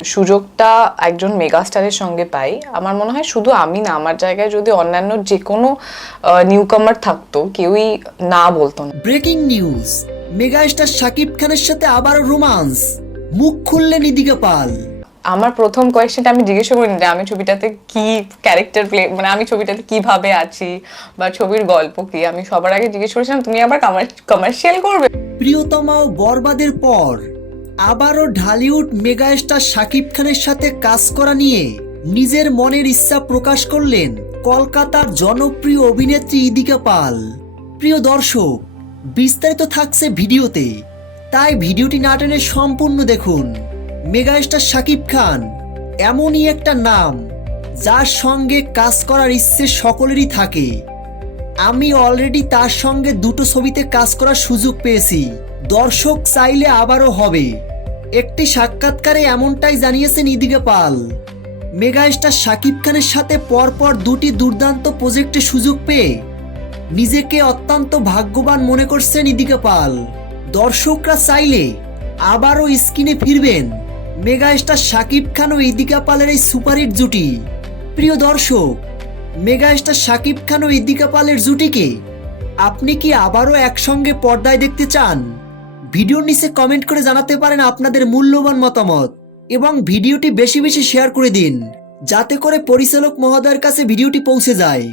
সুযোগটা একজন মেগাস্টারের সঙ্গে পাই, আমার মনে হয় শুধু আমি না, আমার জায়গায় যদি অন্যান্য যে কোনো নিউকামার থাকতো কেউই না বলতো না। ব্রেকিং নিউজ, মেগাস্টার শাকিব খানের সাথে আবারও রোমান্স, মুখ খুললেন ইদিকা পাল। আমার প্রথম কোয়েশ্চেনটা আমি জিজ্ঞেস করিনি যে আমি ছবিটাতে কি ক্যারেক্টার প্লে, মানে আমি ছবিটাতে কিভাবে আছি বা ছবির গল্প কি, আমি সবার আগে জিজ্ঞেস করেছিলাম তুমি আবার কমার্শিয়াল করবে। প্রিয়তমা ও বরবাদের পর আবারও ঢালিউড মেগাস্টার শাকিব খানের সাথে কাজ করা নিয়ে নিজের মনের ইচ্ছা প্রকাশ করলেন কলকাতার জনপ্রিয় অভিনেত্রী ইদিকা পাল। প্রিয় দর্শক, বিস্তারিত থাকছে ভিডিওতে, তাই ভিডিওটি না টেনে সম্পূর্ণ দেখুন। মেগাস্টার শাকিব খান এমনই একটা নাম যার সঙ্গে কাজ করার ইচ্ছে সকলেরই থাকে। আমি অলরেডি তার সঙ্গে দুটো ছবিতে কাজ করার সুযোগ পেয়েছি, দর্শক চাইলে আবারও হবে। একটি সাক্ষাৎকারে এমনটাই জানিয়েছেন ইদিকা পাল। মেগাস্টার শাকিব খানের সাথে পরপর দুটি দুর্দান্ত প্রজেক্টে সুযোগ পেয়ে নিজেকে অত্যন্ত ভাগ্যবান মনে করছেন ইদিকা পাল। দর্শকরা চাইলে আবারও স্ক্রিনে ফিরবেন মেগাস্টার শাকিব খান ও ইদিকা পালের এই সুপারহিট জুটি। প্রিয় দর্শক, মেগাস্টার শাকিব খান ও ইদিকা পালের জুটিকে আপনি কি আবারও একসঙ্গে পর্দায় দেখতে চান? ভিডিওর নিচে কমেন্ট করে জানাতে পারেন আপনাদের মূল্যবান মতামত এবং ভিডিওটি বেশি বেশি শেয়ার করে দিন যাতে করে পরিচালক মহোদয়ের কাছে ভিডিওটি পৌঁছে যায়।